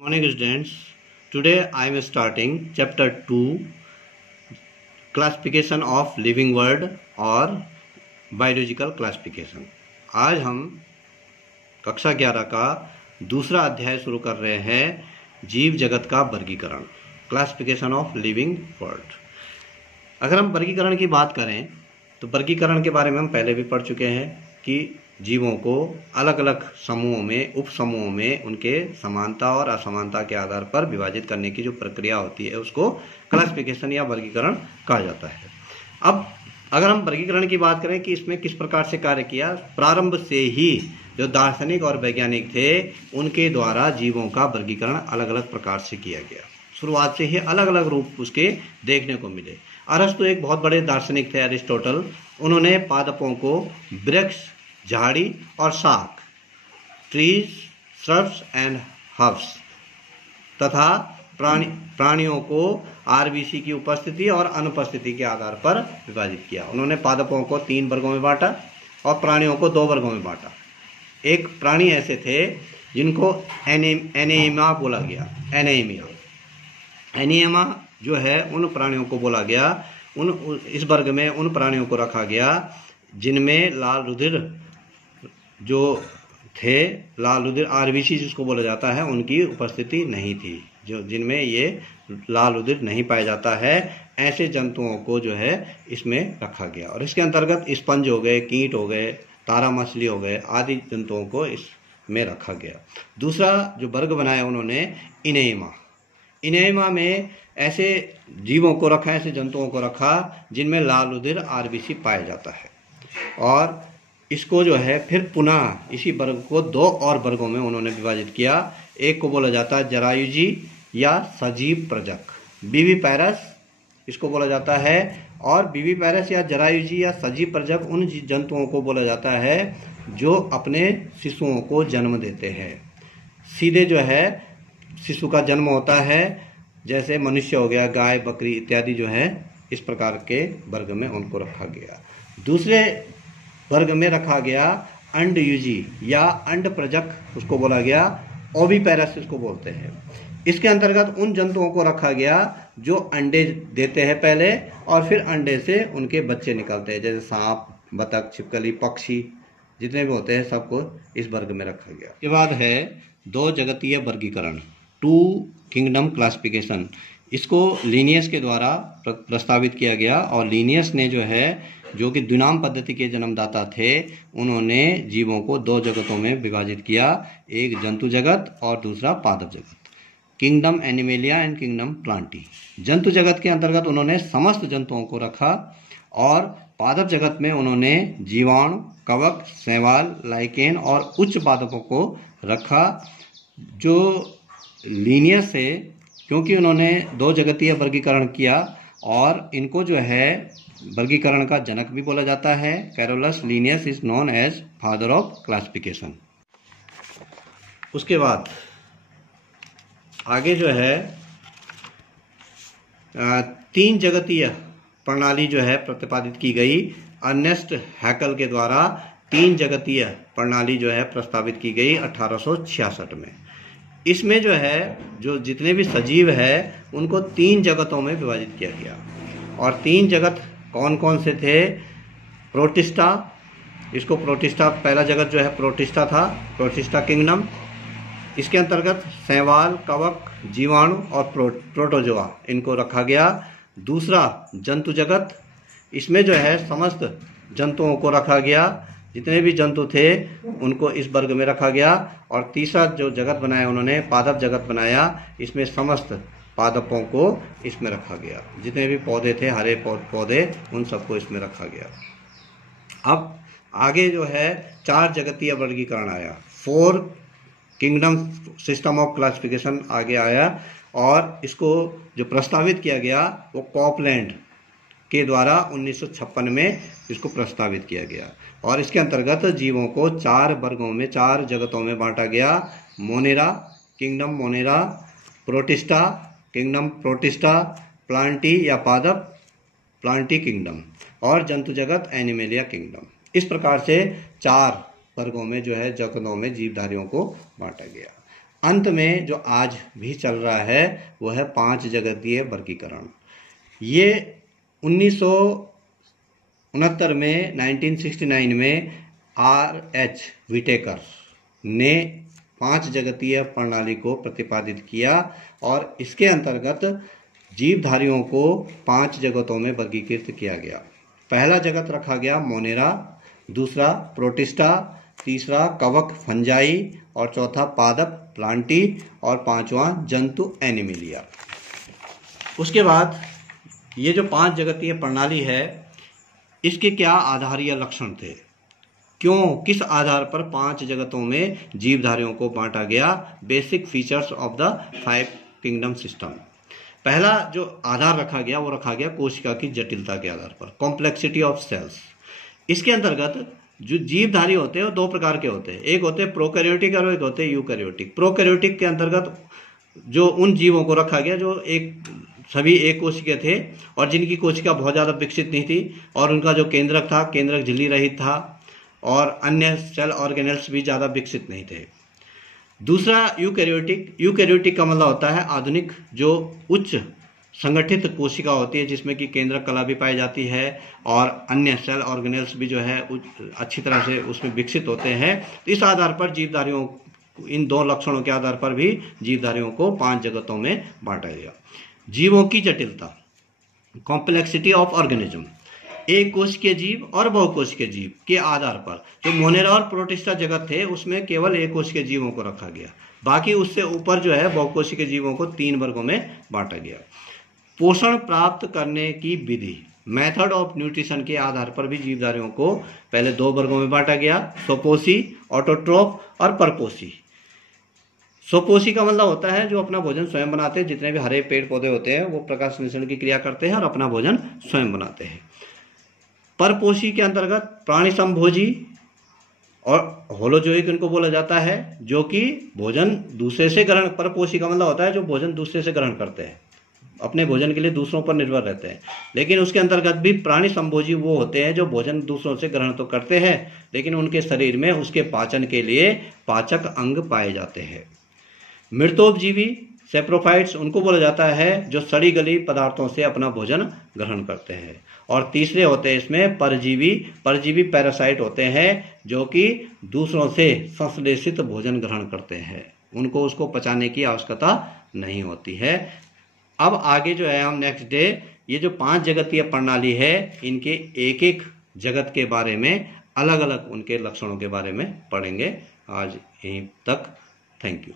Morning students, today I am starting chapter 2 classification of living world और biological classification। आज हम कक्षा 11 का दूसरा अध्याय शुरू कर रहे हैं जीव जगत का वर्गीकरण, क्लासिफिकेशन ऑफ लिविंग वर्ल्ड। अगर हम वर्गीकरण की बात करें तो वर्गीकरण के बारे में हम पहले भी पढ़ चुके हैं कि जीवों को अलग अलग समूहों में, उप समूहों में उनके समानता और असमानता के आधार पर विभाजित करने की जो प्रक्रिया होती है उसको क्लासिफिकेशन या वर्गीकरण कहा जाता है। अब अगर हम वर्गीकरण की बात करें कि इसमें किस प्रकार से कार्य किया, प्रारंभ से ही जो दार्शनिक और वैज्ञानिक थे उनके द्वारा जीवों का वर्गीकरण अलग अलग प्रकार से किया गया। शुरुआत से ही अलग अलग रूप उसके देखने को मिले। अरस्तु एक बहुत बड़े दार्शनिक थे, अरिस्टोटल। उन्होंने पादपों को वृक्ष, झाड़ी और शाक, ट्रीज, श्रब्स एंड हर्ब्स तथा प्राणियों को आरबीसी की उपस्थिति और अनुपस्थिति के आधार पर विभाजित किया। उन्होंने पादपों को 3 वर्गों में बांटा और प्राणियों को 2 वर्गों में बांटा। एक प्राणी ऐसे थे जिनको एनीमिया बोला गया। एनीमिया जो है उन प्राणियों को बोला गया, इस वर्ग में उन प्राणियों को रखा गया जिनमें लाल रुधिर जो थे, लाल रुधिर आरबीसी जिसको बोला जाता है, उनकी उपस्थिति नहीं थी। जो जिनमें ये लाल रुधिर नहीं पाया जाता है, ऐसे जंतुओं को जो है इसमें रखा गया। और इसके अंतर्गत स्पंज हो गए, कीट हो गए, तारा मछली हो गए आदि जंतुओं को इसमें रखा गया। दूसरा जो वर्ग बनाया उन्होंने इनेमा में ऐसे जीवों को रखा, ऐसे जंतुओं को रखा जिनमें लाल रुधिर आरबीसी पाया जाता है। और इसको जो है फिर पुनः इसी वर्ग को 2 और वर्गों में उन्होंने विभाजित किया। एक को बोला जाता है जरायुजी या सजीव प्रजक, विविपैरस इसको बोला जाता है। और विविपैरस या जरायुजी या सजीव प्रजक उन जंतुओं को बोला जाता है जो अपने शिशुओं को जन्म देते हैं। सीधे जो है शिशु का जन्म होता है, जैसे मनुष्य हो गया, गाय, बकरी इत्यादि जो है, इस प्रकार के वर्ग में उनको रखा गया। दूसरे वर्ग में रखा गया अंडयुजी या अंड प्रजक, उसको बोला गया ओविपेरस इसको बोलते हैं। इसके अंतर्गत उन जंतुओं को रखा गया जो अंडे देते हैं पहले और फिर अंडे से उनके बच्चे निकलते हैं, जैसे सांप, बतख, छिपकली, पक्षी जितने भी होते हैं सबको इस वर्ग में रखा गया। इसके बाद है 2 जगतीय वर्गीकरण, 2 किंगडम क्लासिफिकेशन। इसको लीनियस के द्वारा प्रस्तावित किया गया और लीनियस ने जो कि द्विनाम पद्धति के जन्मदाता थे, उन्होंने जीवों को 2 जगतों में विभाजित किया, एक जंतु जगत और दूसरा पादप जगत, kingdom animalia and kingdom Plantae. जंतु जगत के अंतर्गत उन्होंने समस्त जंतुओं को रखा और पादप जगत में उन्होंने जीवाणु, कवक, शैवाल, लाइकेन और उच्च पादपों को रखा। जो लीनियस है, क्योंकि उन्होंने 2 जगतीय वर्गीकरण किया और इनको जो है वर्गीकरण का जनक भी बोला जाता है। Carolus Linnaeus is known as father of classification. उसके बाद आगे जो है 3 जगतीय प्रणाली जो है प्रतिपादित की गई। अर्नेस्ट हैकल के द्वारा 3 जगतीय प्रणाली जो है प्रस्तावित की गई 1866 में। इसमें जो है जो जितने भी सजीव है उनको 3 जगतों में विभाजित किया गया। और 3 जगत कौन कौन से थे? प्रोटिस्टा, इसको प्रोटिस्टा, पहला जगत जो है प्रोटिस्टा था, प्रोटिस्टा किंगडम। इसके अंतर्गत शैवाल, कवक, जीवाणु और प्रोटोजोआ इनको रखा गया। दूसरा जंतु जगत, इसमें जो है समस्त जंतुओं को रखा गया, जितने भी जंतु थे उनको इस वर्ग में रखा गया। और तीसरा जो जगत बनाया उन्होंने, पादप जगत बनाया, इसमें समस्त पादपों को इसमें रखा गया, जितने भी पौधे थे, हरे पौधे, उन सबको इसमें रखा गया। अब आगे जो है 4 जगतीय वर्गीकरण आया, 4 किंगडम सिस्टम ऑफ क्लासिफिकेशन आगे आया। और इसको जो प्रस्तावित किया गया वो कॉपलैंड के द्वारा 1956 में इसको प्रस्तावित किया गया। और इसके अंतर्गत जीवों को 4 वर्गों में, 4 जगतों में बांटा गया। Monera, kingdom Monera, protista, kingdom protista, Plantae या पादप, प्लांटी किंगडम, और जंतु जगत एनिमेलिया किंगडम। इस प्रकार से 4 वर्गों में जो है जगतों में जीवधारियों को बांटा गया। अंत में जो आज भी चल रहा है वह है 5 जगतीय वर्गीकरण। ये 1969 में 1969 में R.H. विटेकर ने 5 जगतीय प्रणाली को प्रतिपादित किया और इसके अंतर्गत जीवधारियों को 5 जगतों में वर्गीकृत किया गया। पहला जगत रखा गया मोनेरा, दूसरा प्रोटिस्टा, तीसरा कवक फंजाई और चौथा पादप प्लांटी और पांचवा जंतु एनिमिलिया। उसके बाद ये जो 5 जगतीय प्रणाली है इसके क्या आधारीय लक्षण थे, क्यों किस आधार पर 5 जगतों में जीवधारियों को बांटा गया, basic features of the 5 kingdom system. पहला जो आधार रखा गया वो रखा गया कोशिका की जटिलता के आधार पर, कॉम्प्लेक्सिटी ऑफ सेल्स। इसके अंतर्गत जो जीवधारी होते हैं वो 2 प्रकार के होते हैं, एक होते हैं प्रोकैरियोटिक और एक होते हैं यूकैरियोटिक। प्रोकैरियोटिक के अंतर्गत जो उन जीवों को रखा गया जो सभी एक कोशिकीय थे और जिनकी कोशिका बहुत ज़्यादा विकसित नहीं थी और उनका जो केंद्रक था, केंद्रक झिल्ली रहित था और अन्य सेल ऑर्गेनेल्स भी ज़्यादा विकसित नहीं थे। दूसरा यूकैरियोटिक। यूकैरियोटिक का मतलब होता है आधुनिक जो उच्च संगठित कोशिका होती है जिसमें कि केंद्रक कला भी पाई जाती है और अन्य सेल ऑर्गेनेल्स भी जो है अच्छी तरह से उसमें विकसित होते हैं। इस आधार पर जीवधारियों, इन 2 लक्षणों के आधार पर भी जीवधारियों को 5 जगतों में बांटा गया। जीवों की जटिलता, कॉम्प्लेक्सिटी ऑफ ऑर्गेनिज्म। एक कोशिकीय जीव और बहुकोशिकीय जीव के आधार पर जो मोनेरा और प्रोटिस्टा जगत थे उसमें केवल एक कोशिकीय जीवों को रखा गया, बाकी उससे ऊपर जो है बहुकोशिकीय जीवों को 3 वर्गों में बांटा गया। पोषण प्राप्त करने की विधि, मेथड ऑफ न्यूट्रिशन के आधार पर भी जीवधारियों को पहले 2 वर्गों में बांटा गया, स्वपोषी ऑटोट्रोफ और परपोषी। स्वपोषी का मतलब होता है जो अपना भोजन स्वयं बनाते हैं, जितने भी हरे पेड़ पौधे होते हैं वो प्रकाश संश्लेषण की क्रिया करते हैं और अपना भोजन स्वयं बनाते हैं। परपोषी के अंतर्गत प्राणी संभोजी और होलोजोइक इनको बोला जाता है, जो कि भोजन दूसरे से ग्रहण। परपोषी का मतलब होता है जो भोजन दूसरे से ग्रहण करते हैं, अपने भोजन के लिए दूसरों पर निर्भर रहते हैं। लेकिन उसके अंतर्गत भी प्राणी संभोजी वो होते हैं जो भोजन दूसरों से ग्रहण तो करते हैं लेकिन उनके शरीर में उसके पाचन के लिए पाचक अंग पाए जाते हैं। मृतोपजीवी सेप्रोफाइट्स उनको बोला जाता है जो सड़ी गली पदार्थों से अपना भोजन ग्रहण करते हैं। और तीसरे होते हैं इसमें परजीवी। परजीवी पैरासाइट होते हैं जो कि दूसरों से संश्लेषित भोजन ग्रहण करते हैं, उनको उसको पचाने की आवश्यकता नहीं होती है। अब आगे जो है हम नेक्स्ट डे ये जो 5 जगतीय प्रणाली है इनके एक एक जगत के बारे में अलग अलग उनके लक्षणों के बारे में पढ़ेंगे। आज यहीं तक, थैंक यू।